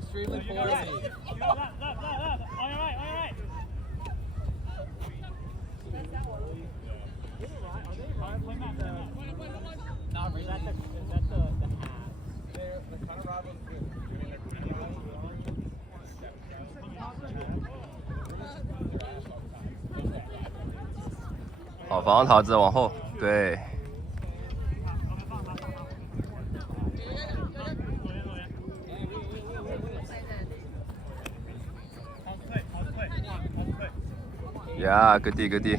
Extremely poorly. Not really. That's the half. The kind of rivals between their team. 好防桃子往后，对。Yeah, good D, good D.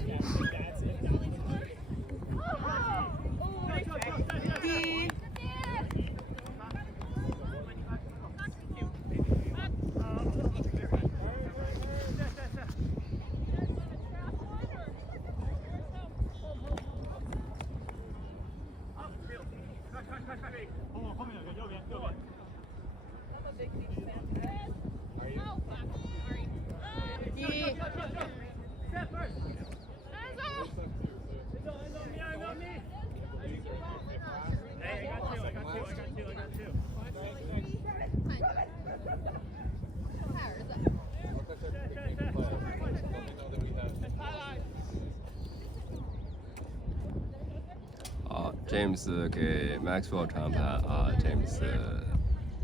James 给 Maxwell 传盘啊 ，James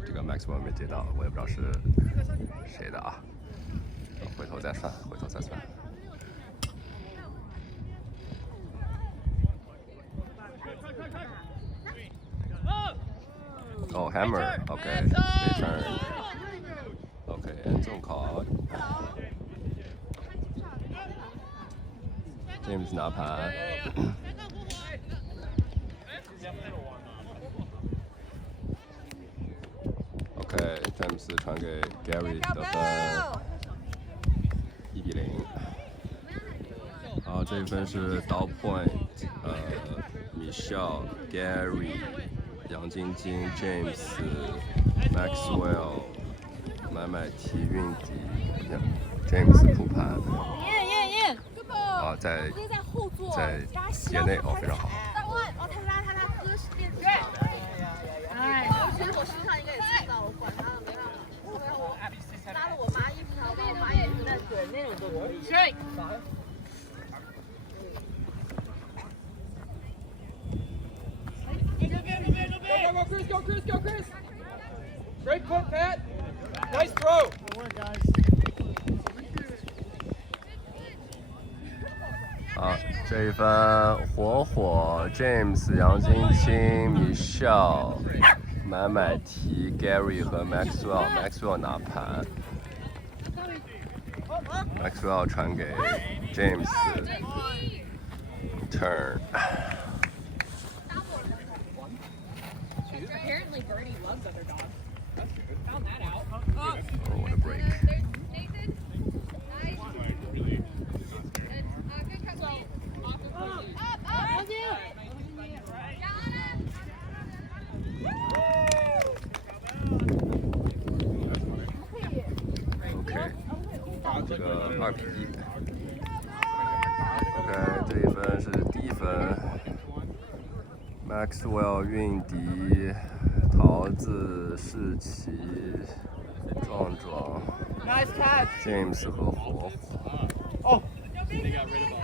这个 Maxwell 没接到，我也不知道是谁的啊，回头再算，回头再算。Oh, hammer. Okay, return. Okay, end zone call. James 拿盘。OK， 詹姆斯传给 Gary 得分，1-0。然后这一分是 Dow Point， Michelle Gary。杨晶晶、James、Maxwell、买提、运迪、James 扑盘，啊，在界内哦，非常好。哦，他拉哥是电子哎，其实我身上应该也蹭到，我管他了，没办法。我拉了我妈衣服，然后把我妈衣服在对那种都可以。Go, Chris! Go, Chris! Go, Chris! Great foot, Pat! Nice throw! Good work, guys. 好，这一分火 James、杨晶晶、Michelle、买提、Gary 和 Maxwell 拿盘 ，Maxwell 传给 James turn。Apparently Bernie loves other dogs. Found that out. Oh, what a break. Nathan. Nice. Good catch. Up. OK， 这个2比1。OK， 这一分是第一分。Maxwell、运迪、桃子、世奇、壮，James 和火。Oh! They got rid of all.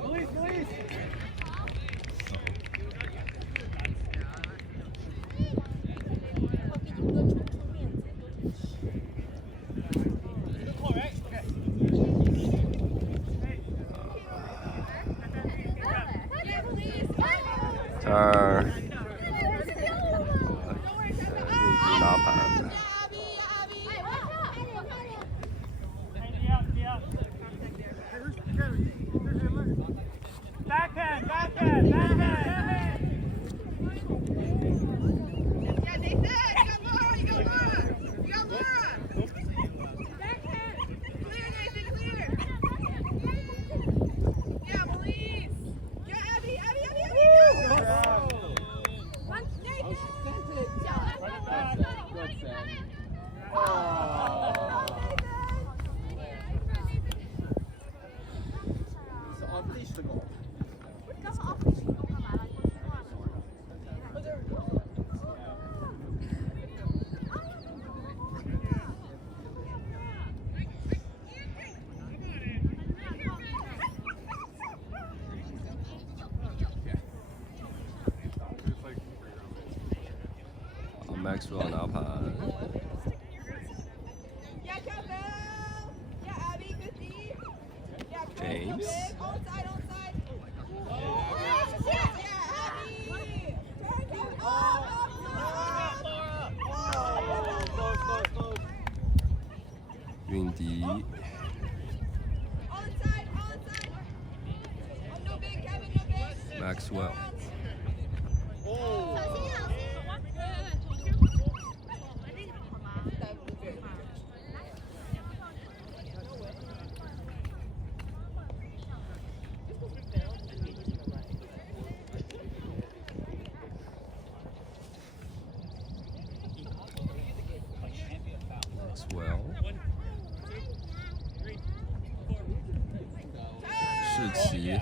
Police! Turn。运迪拿盘。Backhand. Yeah, Nathan, you got Laura. Backhand. Clear, Nathan, clear. Yeah, police. Yeah, Abby. One, Nathan. So unleash the goal. Maxwell 拿盘。 Yeah, Campbell. Yeah, Abby, good D. Yeah, Chris, James. go big. Onside, onside. Yeah, Abby. Turn you up.韵迪 Onside, onside. Oh, no big, Kevin, no big. Maxwell 世奇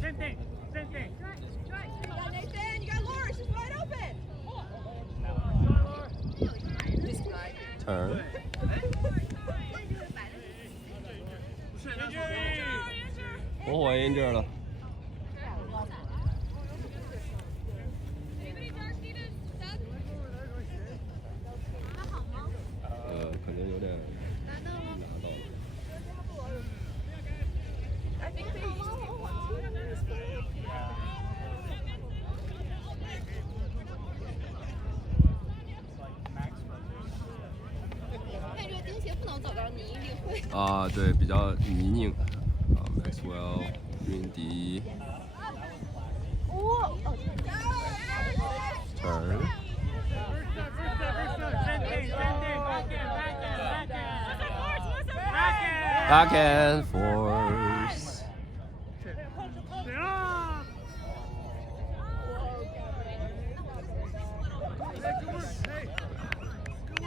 Same thing. Same thing. You got Nathan, you got Laura, she's wide open. This guy. turn 我怀疑这了。可能有点拿到了。 I think they used to want to. 配这个钉鞋不能走到泥里会。啊，对，比较泥泞。啊 ，Maxwell 韵迪 turn back and forth。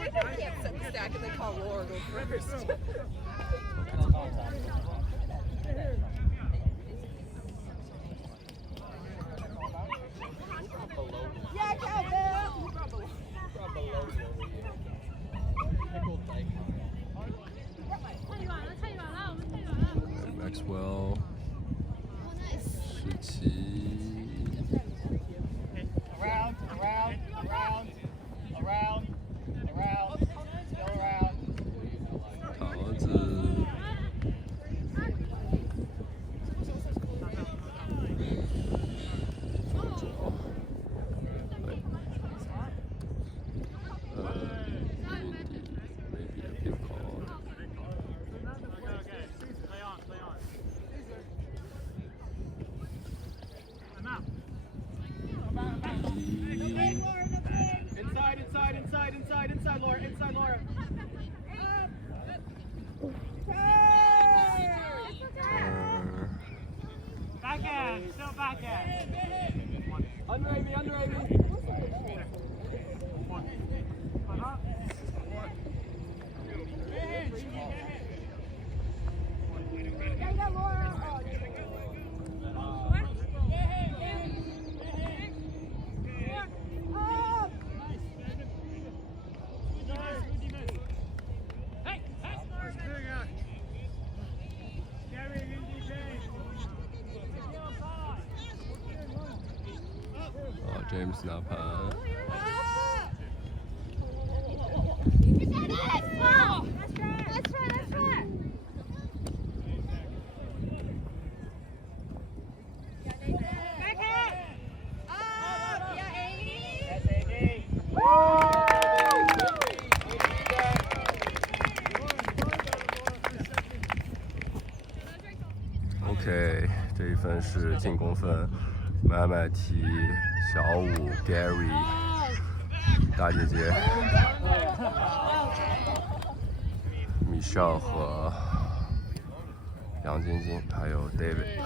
I can't set the stack and then call Laura go first. Yeah, Cowbell! Maxwell 世奇 Around, around, around, around, around, still around. 桃子 Inside, Laura, inside, Laura. Backhand, still backhand. Under Amy, under Amy. James 拿盘 OK， 这一分是进攻分，麦麦提、小五、Gary、大姐姐、Michelle 和杨晶晶，还有 David，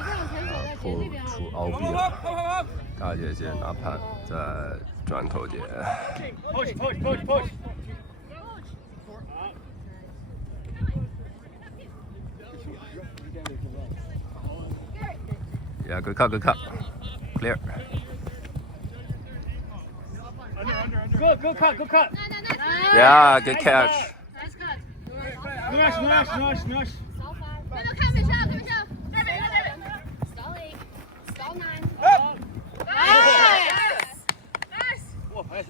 扑出凹壁了。大姐姐拿盘在转口点。 Push, push, push, push. Yeah, good cut, good cut. Clear. Good, good cut, good cut. Yeah, good catch. Nice cut. Nice, nice, nice, nice. 快点看美少，看美少，这边这边。Stall 8, stall 9. Nice. Nice.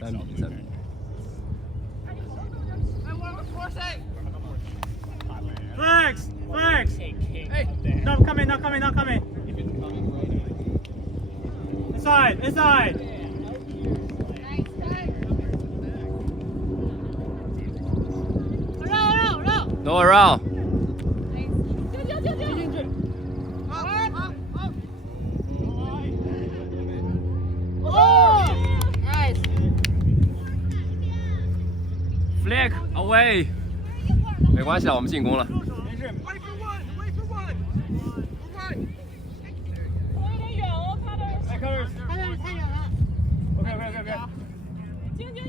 3比3比。Flex! Flex! Hey! No coming, not coming, not coming. Inside, inside! Go around. Flick away. 没关系了，我们进攻了。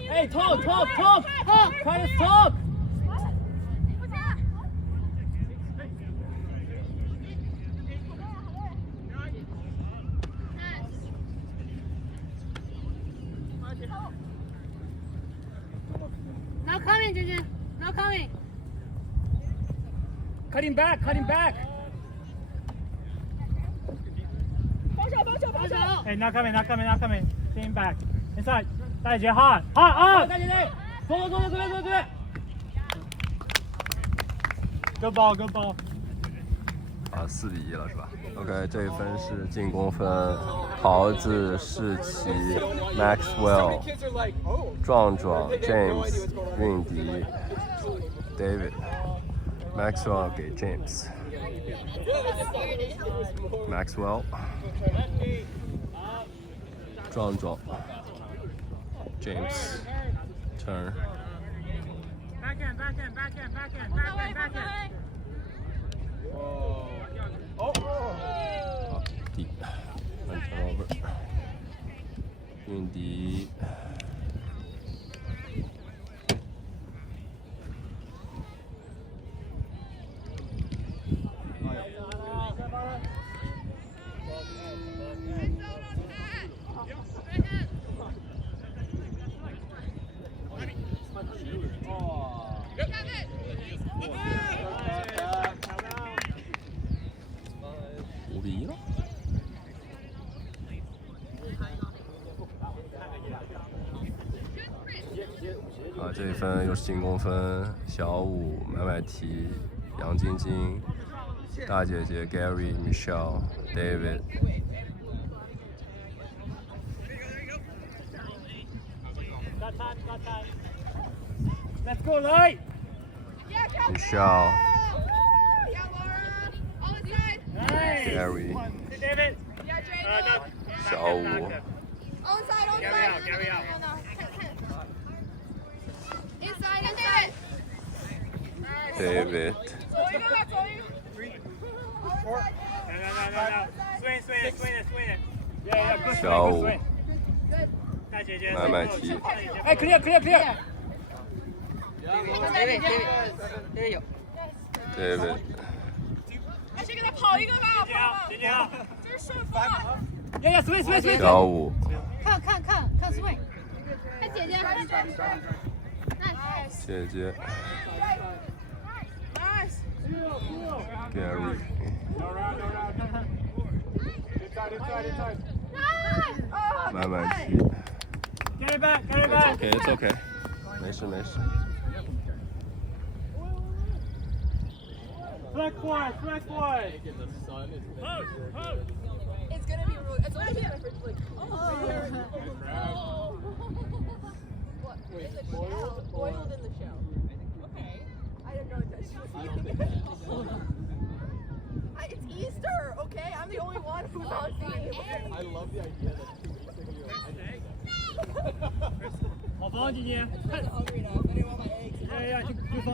Hey, talk! Try to talk! Not coming, Jinjin. Not coming. Cut him back! Hey, not coming. Stay him back. Inside. 大姐 hot! 大姐内！左边！ Good ball. 啊，4比1了是吧 ？OK， 这一分是进攻分，桃子、世奇、Maxwell、壮壮、James、运迪、David。Maxwell 给 James。Maxwell。壮壮。James。Turn。Back in. 好，D。Turnover。运迪。5比1了。啊，这一分又是进攻分，小五、买提、杨晶晶、大姐姐 Gary、Michelle、David。Let's go, Light! Michelle、 Nice! Gary、 David! 小五、 Carry out. Inside. David。 No. Swing it. Yeah, good 小 swing, 五 good swing. 大姐姐，买提。哎 ，clear. David。去给他跑一个吧，姐姐好，这是顺风。呀 swing。小五。看 swing。看姐姐。姐姐。Nice. Gary。 Inside. 买提。 Get it back. It's okay. 没事。 Flex wide. It's gonna be rude. It's only gonna be like, What? Is it boiled in the shell? Okay. I didn't know that. It's Easter, okay? I'm the only one who's on theme. I love the idea that two 好防姐姐。 hungry enough. I didn't want my eggs. 呀，就防。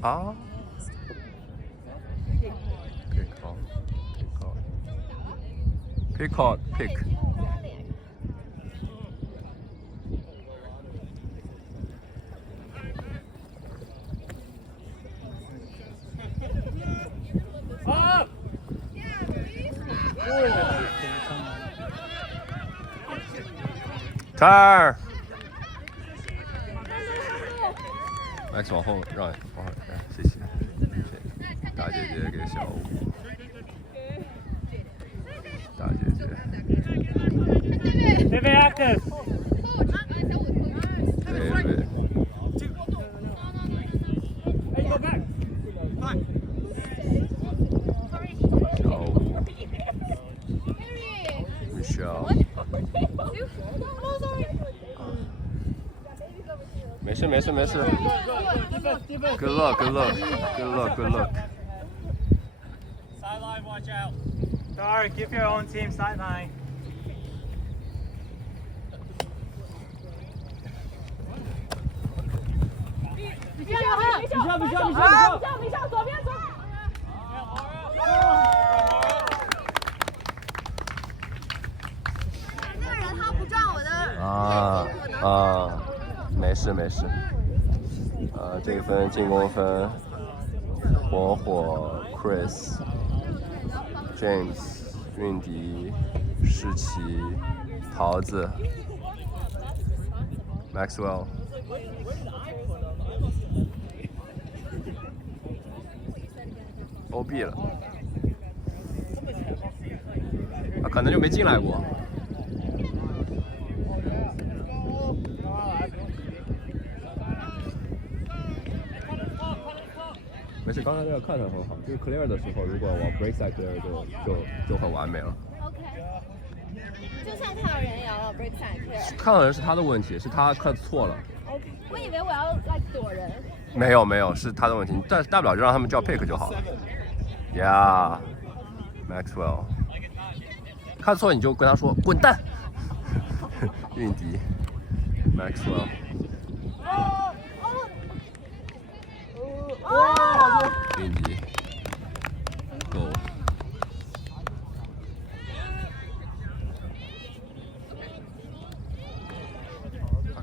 啊。Pick. Up! Turn. Max 往后让，谢谢。大姐姐给小五。大姐姐。 David active. 没事没事没事。Good luck, good luck, good luck, good luck. Sideline, watch out. Sorry, keep your own team sideline. 比较有比较比较左边左。那个人他不转我的没事没事。这一分进攻分，火 Chris、James、韵迪、世奇、桃子、Maxwell。OB 了，可能就没进来过。没事，刚才那个看得很好，就是 clear 的时候，如果往 break side clear 就很完美了。OK， 就算看到人也要 break side clear。看到人是他的问题，是他看错了。OK， 我以为我要 like 躲人。没有，是他的问题，但大不了就让他们叫 pick 就好了。Yeah， Maxwell， 看错你就跟他说滚蛋。韵迪 ，Maxwell。韵迪 ，Go。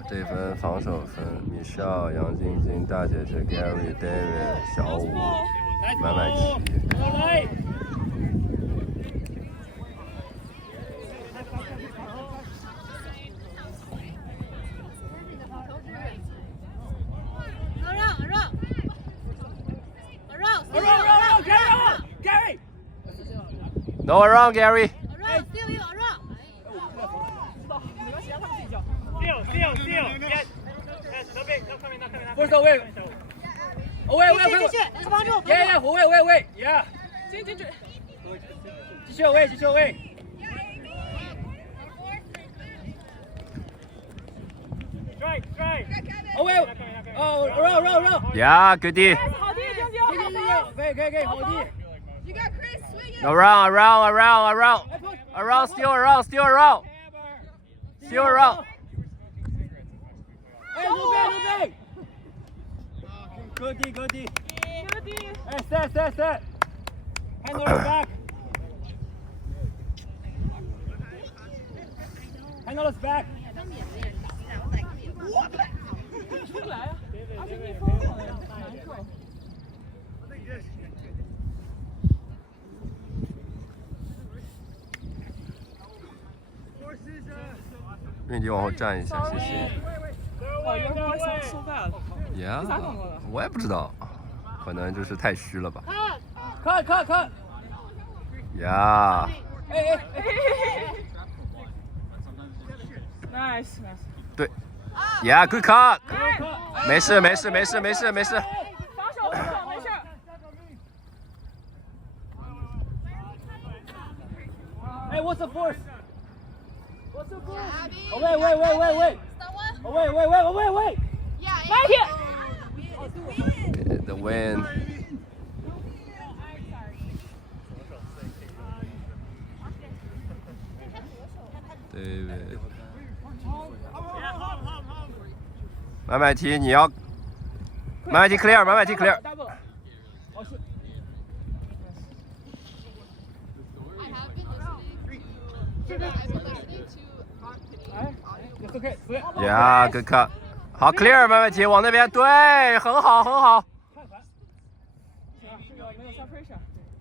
这分防守分，米少、杨晶晶、大姐姐 Gary、David、小五、麦琪。No around, Gary. Steal. Yes. No coming. First away. Away. 继续帮助。 Yeah, away. Yeah. 进。继续 away. Strike. Away. Oh, around. Yeah, good D. 好地，晶，可以，好地。 You got Chris swinging. Around. Still around. Hey, no big. Good D. Hey, set. Handle us back. Handle us back. 出不来啊！而且逆风好难受。韵迪往后站一下，谢谢。哦，原来收大了。Yeah， 我也不知道，可能就是太虚了吧。看。 Yeah。哎。 Nice。对。Yeah, good cut。没事。防守没事。Hey, what's the force? Away. Away. Yeah. The win. David。买题，你要买题 clear。 Yeah, good cut。好 clear， 没问题，往那边，对，很好。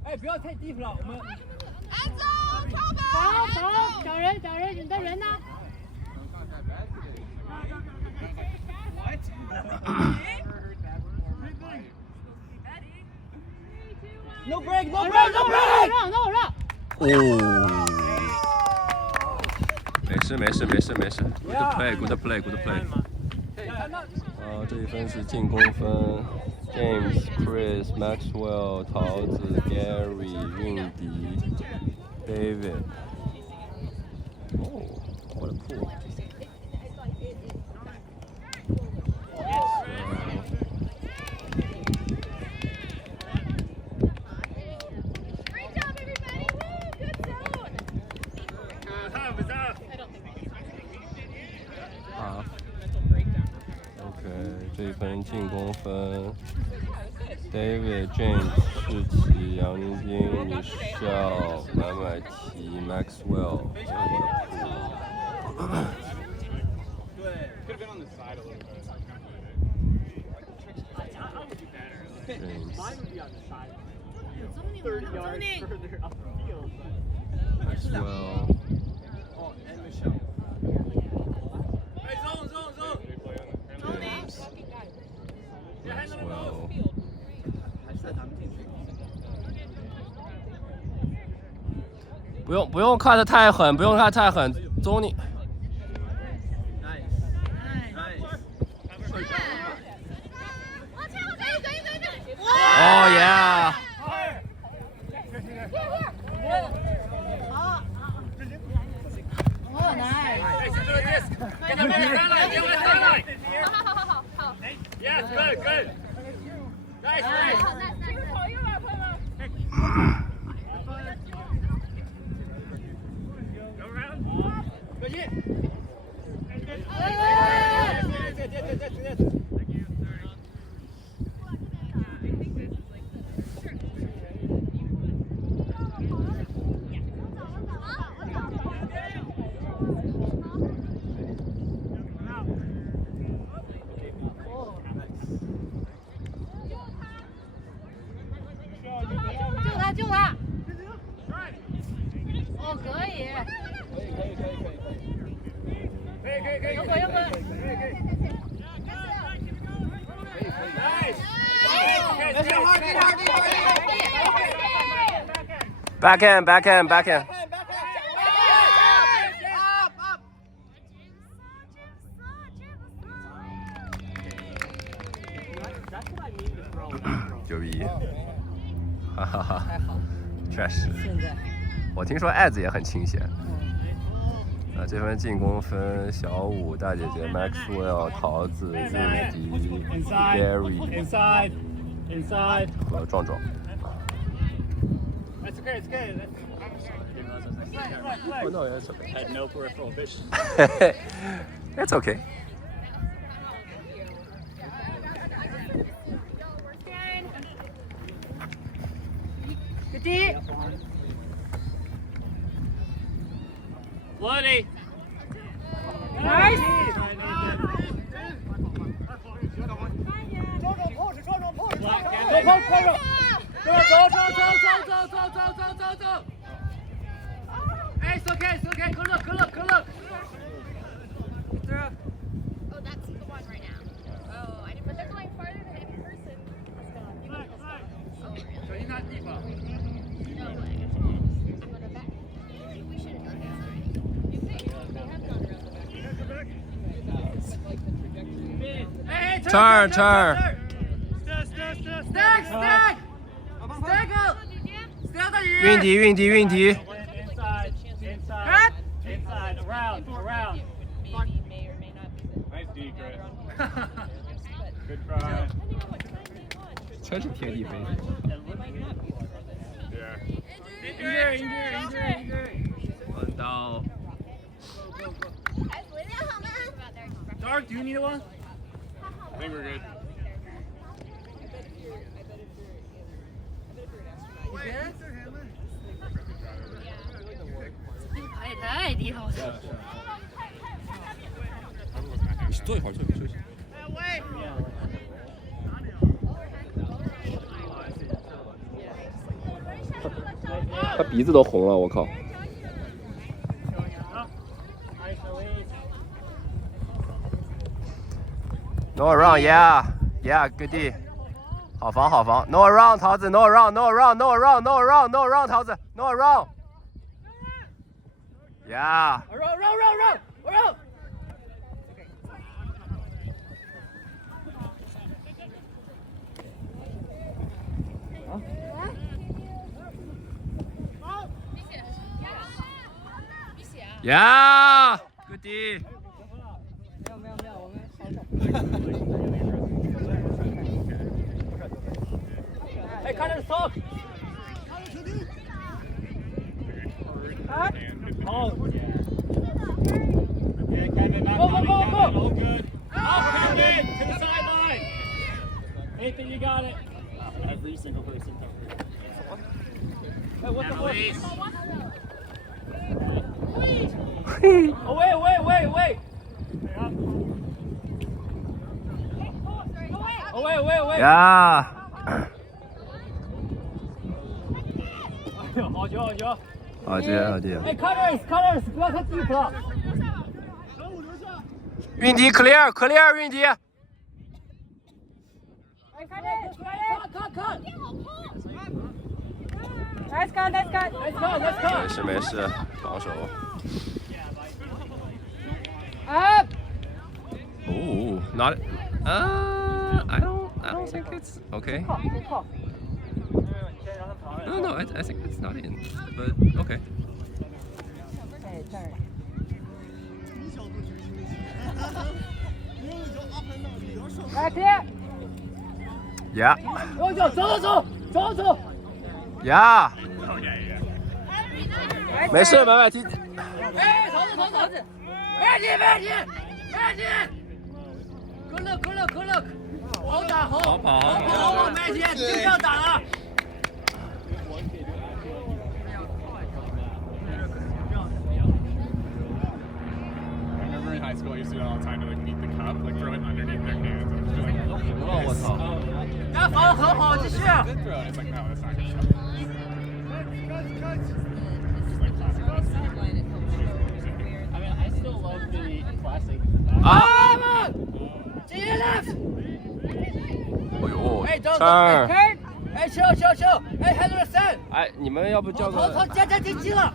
哎，不要太 deep 了，我们。好，找人，你的人呢？ No break. 哦，没事。Good play。这一分是进攻分 ，James、Chris、Maxwell、桃子、Gary、韵迪、David。哦，我的裤。啊 ，OK， 这一分进攻分 ，David James 世奇、杨晶晶、Michelle、买买提、Maxwell， 这是我的裤。James。Maxwell。Maxwell。不用看得太狠，不用看太狠，走你。Oh yeah！ Yes, good, good. Nice, nice. 救他！哦，可以。有滚。Back in。9-1，哈哈哈，确实。我听说艾子也很清闲。这分进攻分，小五、大姐姐 Maxwell、桃子、韵迪、Gary、Inside 和壮壮。That's okay, it's good. Oh no, that's okay. Had no peripheral vision. It's okay. Bloody. Nice. 走。Hey, it's okay. Good look. Oh, that's the one right now. Oh, I didn't. But they're going farther than any person. So he's not deep up. No way. I'm gonna back. We should have done that. You think? They have gone around the back. Hey, Turn. Stack.韵迪。Inside, around. May or may not be. Nice D, Chris. Good try. 真是贴地飞。Injury. 弯刀。 Dark, do you need one? I think we're good. 爬也太低了，我操！坐一会儿，休息。他鼻子都红了，我靠！ No around, yeah, good D。好防 ，No around， 桃子 ，No around， 桃子 ，No around。Yeah。Around. Yeah, good 迪。哎，看这个手。好。Go. Good. Out, Kevin, to the sideline. Nathan, you got it. Every single person. Hey, what the fuck? Oh, wait. Oh, wait. 呀！好球！好接。哎 ，Cutters，不要太 deep 了。运迪 clear，运迪。看。Nice cut. 没事，防守。Up. Oh, not. I don't think it's okay. No, I think it's not in, but okay. Okay, turn. Back here. Yeah. 走。 Yeah. 没事，买踢。哎，投子。别急。Good look。好打，好跑，没急，就这样打了。In high school, I used to do it all the time to like beat the cup, like throw it underneath their hands. And just be like, oh, 我操！那防很好，继续。 good throw. And it's like, no, that's not good shot. I mean, I still love the classic. 啊！直接 left。哎呦！哎，等。turn。哎，球！哎，还有个3。哎，你们要不叫个？投，加进击了。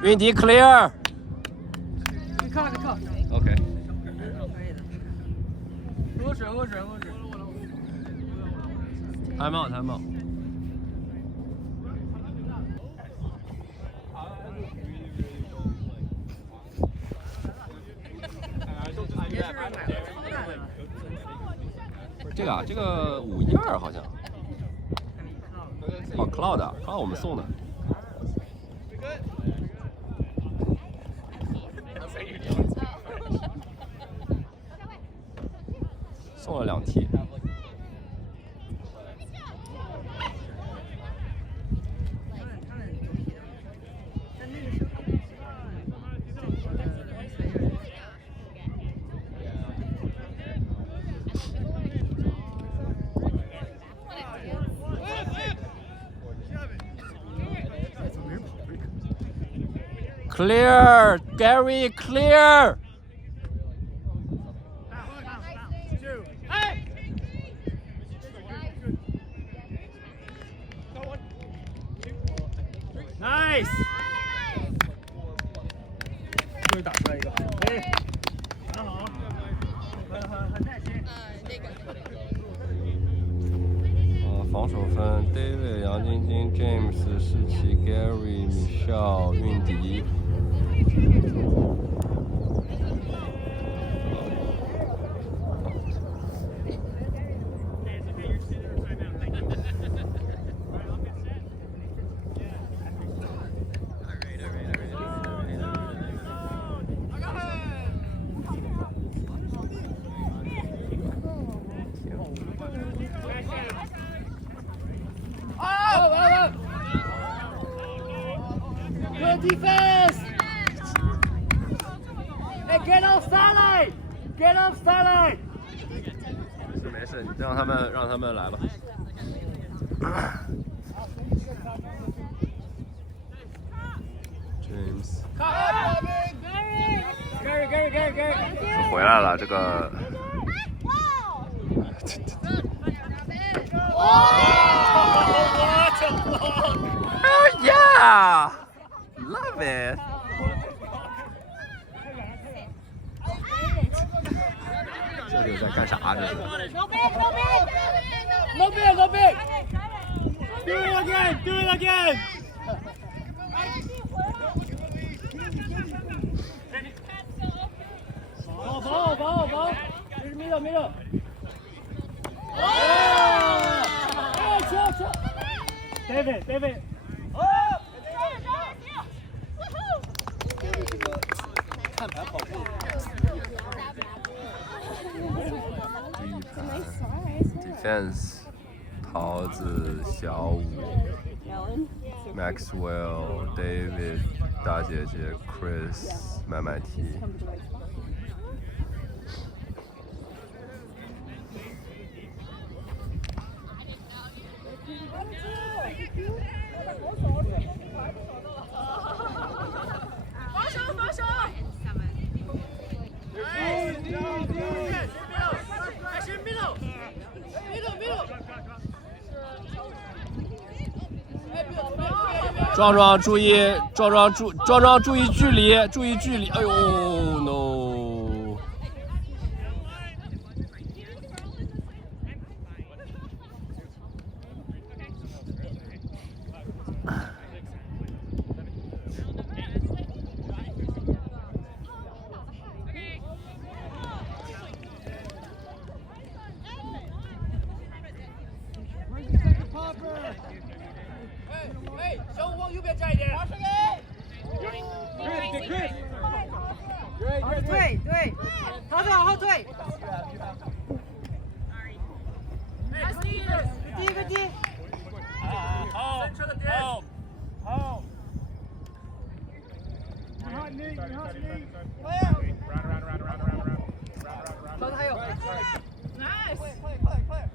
运迪 clear。你看。 OK。喝水。time out。这个512好像。哦 ，Cloud 我们送的。 送了2题。Clear, Gary, clear. Nice. 终于打出来一个。哎，很好，很耐心。防守分 ：David、杨晶晶、James、世奇、Gary、Michelle、运迪。Good defense. Hey, get off sideline. Get off sideline. 没事，你让他们来吧。James。Gary. 回来了，这个。Oh, yeah! Yeah! Love it! 这是在干啥？这是？ No big, no big. No big, no big. Do it again! Do it again! Ball. Middle. Oh! David. 看盘跑步。Defense， 桃子、小五、Maxwell、David、大姐姐、Chris、麦麦T。防守。壮壮注意，壮壮注意距离，哎呦 no！ 哎，小五往右边站一点。对，逃走后退。第一个低。好。稍等，还有。Nice。快。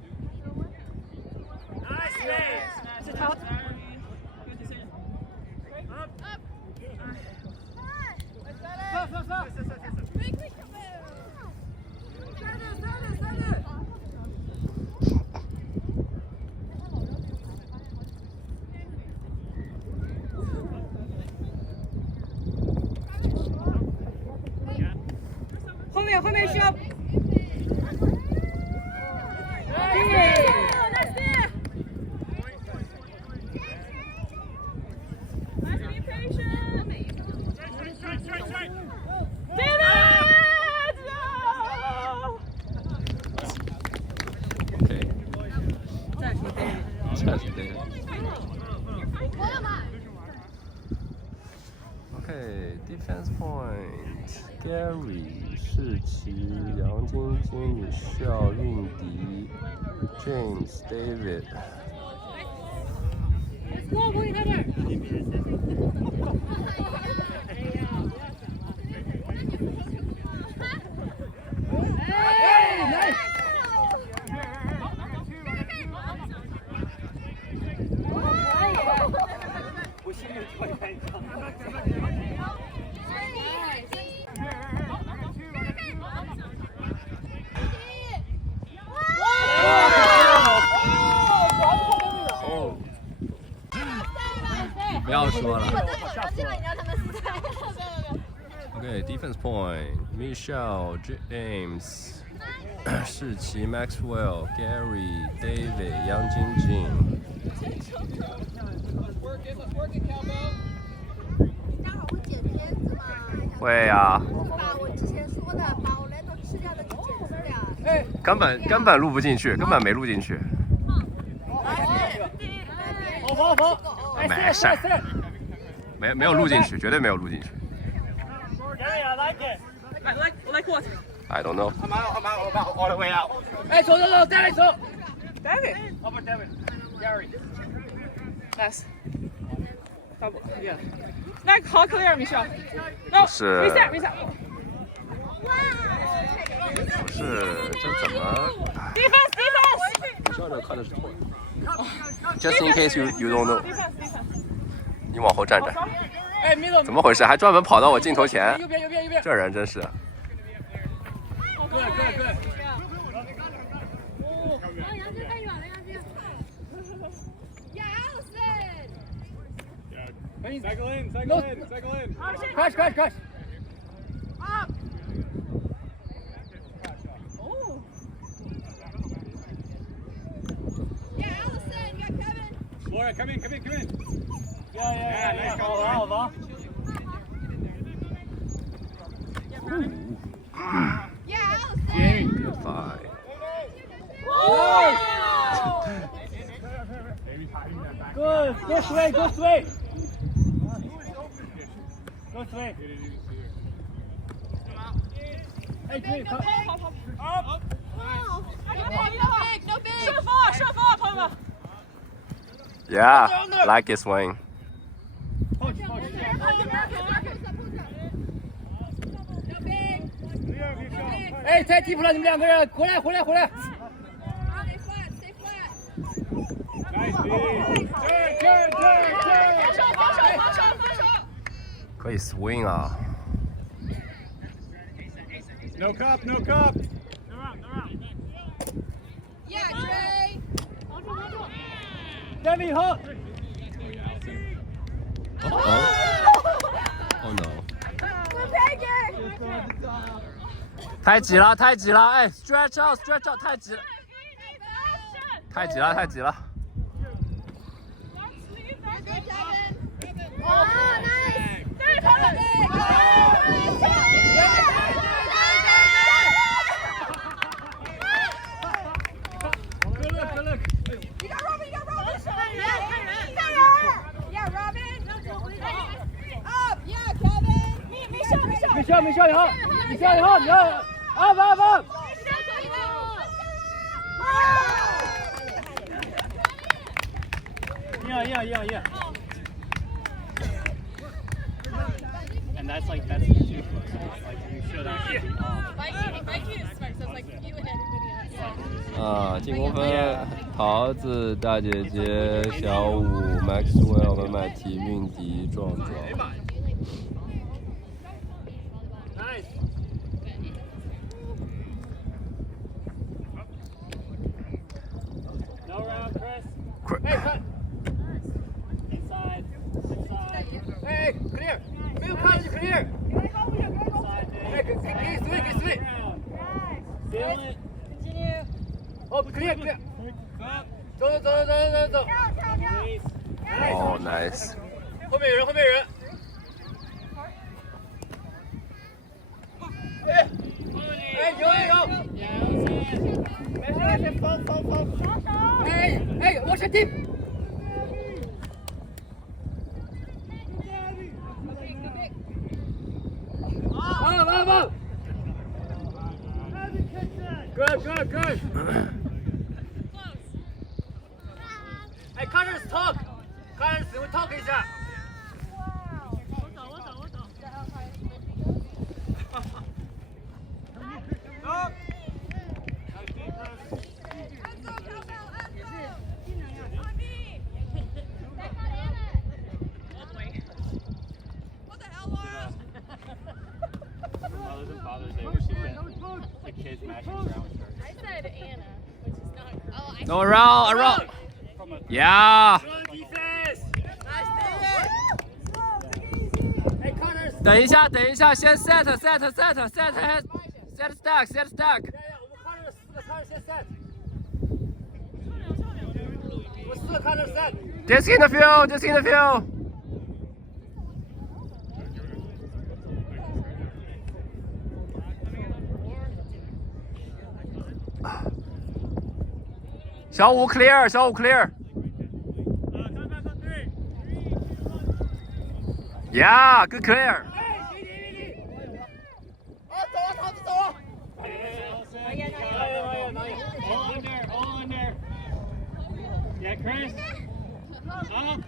Nice。是逃。后面需要。Okay, defense point. Gary, 世奇、杨晶晶、米少、韵迪、James, David. Oh. 不要说了。Okay, defense point. Michelle, James, 世奇 Maxwell, Gary, David, 杨晶晶。会呀。把我之前说的，把我那套吃掉的给剪出来。根本录不进去，根本没录进去。跑！没事，没有录进去，绝对没有录进去。I like it. Like what? I don't know. I'm out all the way out. 哎，走，再来走。David. Over David. Gary. Nice. Yeah. Like how clear, Michelle? No. 是 reset. 不是，这怎么？ Defense. 你知道这看的是错的。Just in case you don't know. 你往后站站。哎，middle。怎么回事？还专门跑到我镜头前？右边。这人真是。Good. 杨军太远了，杨军。Allison。Cycle in, cycle in, cycle in. Crash, crash, crash. Up. Oh. Yeah, Allison, you got Kevin. Laura, come in, come in, come in. Yeah. Nice All call. va, all va. Yeah, Allison. Jamie. Good five. Good. Go straight, go straight. Go straight. Hey, Jimmy, come. Up. No big. 射发，射发，朋友们。 Yeah, like his swing. Punch, punch. No big. 哎，太地铺了，你们两个人，回来，回来，回来。 Stay flat, stay flat. Nice, B. Turn, turn, turn, 防守， turn. 防守。可以 swing 啊。 No cup, no cup. Yeah, Trey. Jamie, hook. Oh no！ We're taking. 太挤了，太挤了！哎 ，stretch out，stretch out， 太挤了，太挤了，太挤了。 You're good, Kevin. Oh, nice. 对，朋友们。 Good look, good look. You got Robin, you got Robin. Yeah, Robin. Up, yeah, Kevin. 米笑以后，你笑以后，你要 up up up。Yeah. And that's too close. Like you should actually. Mikey is smart, so it's like you and everybody else. 啊，进攻分，桃子、大姐姐、小五、Maxwell 和买提、韵迪、壮壮。 Nice. No round, Chris. Hey, cut. Inside. Hey, clear. Bill, cut, clear. Hey, get sweet. Feel it. Continue. Oh, clear. 走。Nice. Oh, nice. 后面有人。有。没事，放。哎，我是 deep。棒。Good. 哎 ，Cutters talk，Cutters 我 talk 一下。我走。What the hell, Laura? Mothers and Father's Day, where she get the kids matching brown shirts. I said Anna, which is not correct. Oh, I Go around. From a Yeah. good defense. Nice, David. Hey, Cutters. 等一下，先 set stack。 我们 Cutters 4个 Cutters 先 set。我4个 Cutters set。 Disc in the field. 小五 clear. Yeah, good clear. 走。 All under. Yeah, Chris. Up.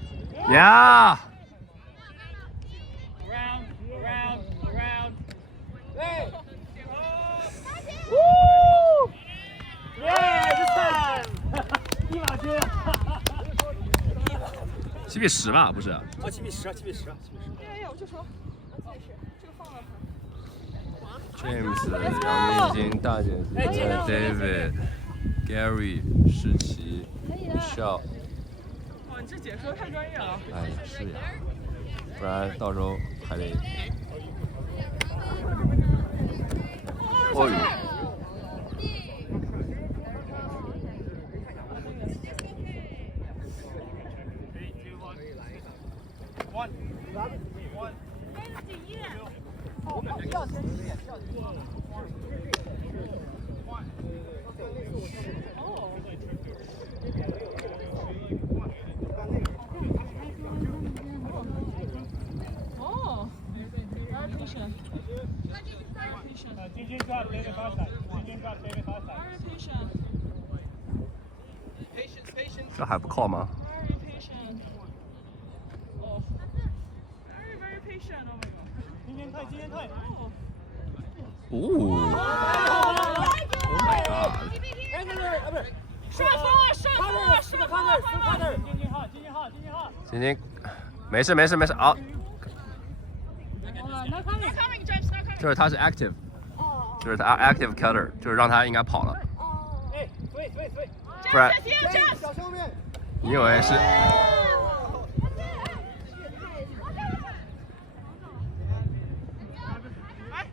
Yeah. Around. Hey. Woo! Yeah, this time. 一码均。 7比10吧，不是？ 7比10。对，我就说，这个放了。 James、杨明金、大姐姐、David、Gary、世奇、Michelle。哇，你这解说太专业了。哎呀，是呀。不然到时候还得。哦呦！哦 very patient. Jinjin drop, David Hostai. Jinjin drop, David Hostai. Very patient. 这还不靠吗？ Very patient. Oh. Very patient. Oh my god. 今天退，今天退。哦 ！Oh my god！ Shot forward. 今天好，今天好，今天好。晶晶，没事没事没事啊。 Not coming, James. Not coming. 就是他是 active，就是他 active cutter，就是让他应该跑了，哎，对对对。不然 James. 小后面。你以为是？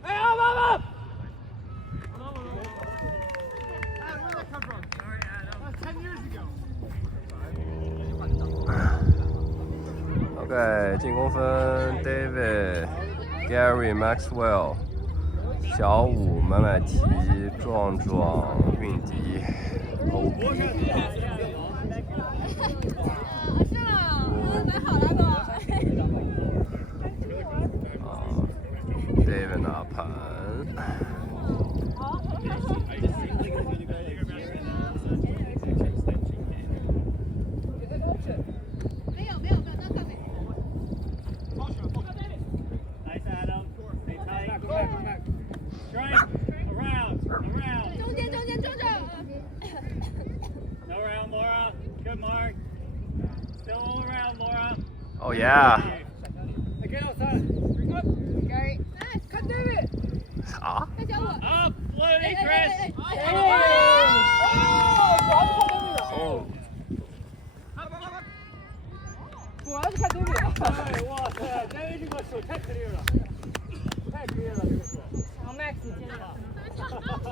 哎呀，妈妈！ OK， 进攻分 David、Gary、Maxwell、小五、买买提、壮壮、韵迪、OB。是吗？买好了不？David 拿盘。没有没有没有，那看没。 Nice Adam. Stay tight. Go back, go back. Strike. Around. Around. 中间中间中间。 Go around, Laura. Good mark. Still all around, Laura. Oh yeah！ Again outside. Gary. Come David. 啊？再教我。 Up, floaty, Chris. 哦。 果然是看东北了。哎，哇塞，这个手太 clear 了，太 clear 了，这个手。然后 Max 进了。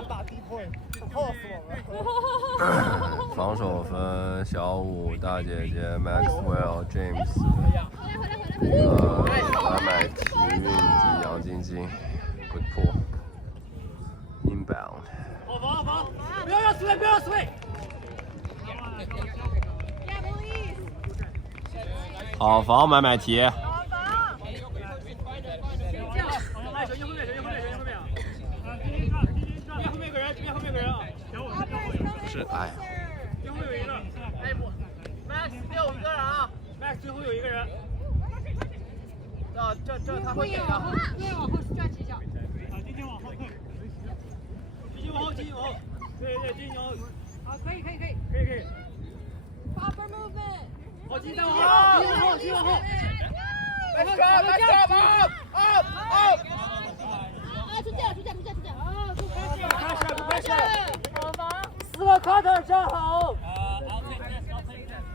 打低 point，泡死我们。防守分小五大姐姐 Maxwell James， 买买提韵迪杨晶晶 ，Good pull，inbound。好防防，不要让swing，不要让 swing。 好防买买提。是，哎呀。最后有一个，哎不 ，Max 最后一个人啊 ，Max 最后有一个人。这他会给的。对，往后转几脚。啊，今天往后退。继续往后，继续往后。对对，继续往后。好，可以可以可以。可以可以。 Proper movement。 好，继续再往后，继续往后，继续往后。Let's go, let's go, up, up, up. 啊，出界了，出界，出界，出界。啊，不开始，不开始。好防。 4个 cutter 站好。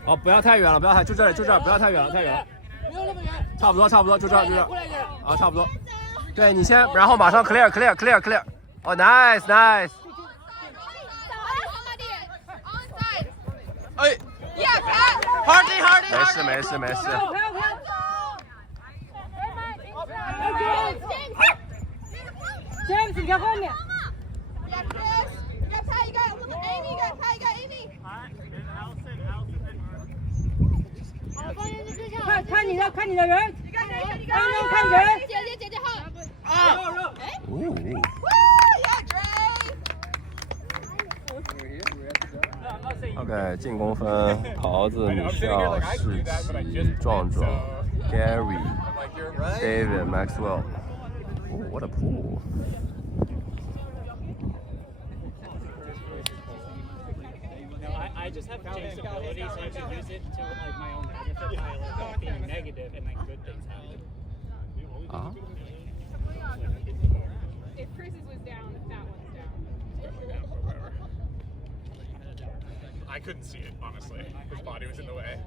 好，不要太远了，不要太，就这里，就这儿，不要太远了，太远了。不要那么远。差不多，差不多，就这儿，就这儿。过来一点。啊，差不多。对你先，然后马上 clear clear clear clear。哦 ，nice nice。哎。Hardy hardy。没事没事没事。 James 你在后面。 他一个 Amy， 他一个 Amy。看你的，看你的人。刚刚看人。姐姐好。哦。 OK， 进攻分桃子、米笑、世奇、壮壮、Gary、David、Maxwell。Oh, what a pool! I just have James' ability, so I can use it to like my own benefit by like being negative and like good things happen. If Chris's was down, that one's down. I couldn't see it, honestly. His body was in the way.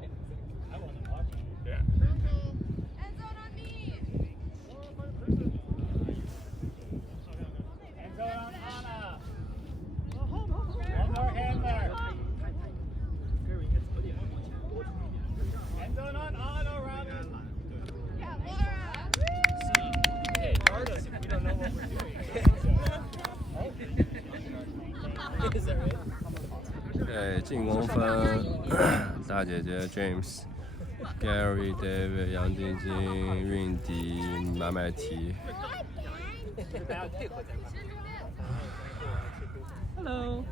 I wasn't watching. Yeah. End zone on me. 进攻分，大姐姐 James、Gary、David、杨晶晶、韵迪、买买提。Hello.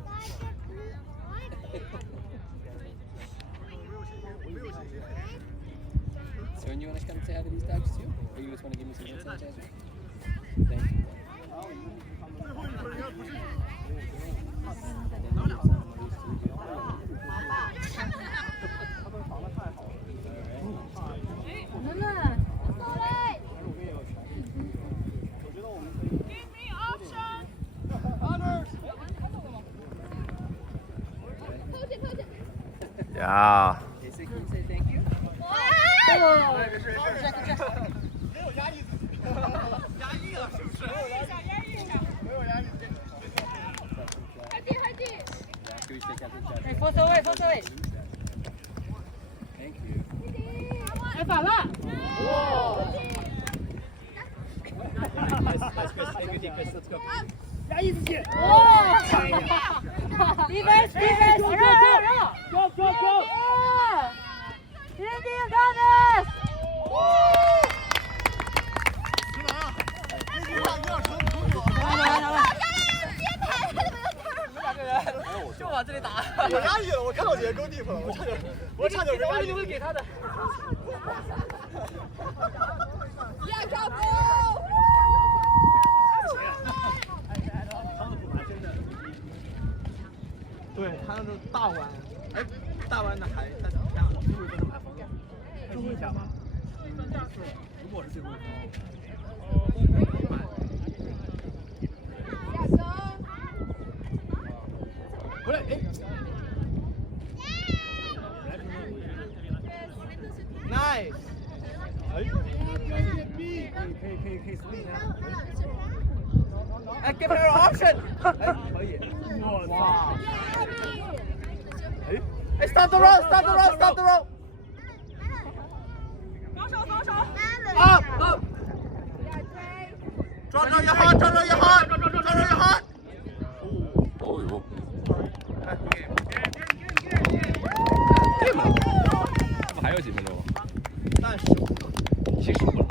So, you want to come say hi to these dogs too? Or you just want to give me some hand sanitizer? Thank you. Yeah. Casey, can you say thank you? Can we take out the chat? First away. Thank you. 来反了。 Nice, Chris. Hey, good day, Chris. Let's go. Defense. Go.就往这里打。我压抑了，我看到姐勾地方了，我差点没压抑。会给他的。 Yeah, go! 对，他那个大湾，哎，大湾的还在怎么样？注意一下吧。如果是最后一分。回来，哎。Nice。哎。可以 swing 啊。哎 ，give her an option。哎，可以。哇。哎 ，stop the roll。 防守。 up。抓着也好。哦呦。对吗？这不还有几分钟？但是。75了。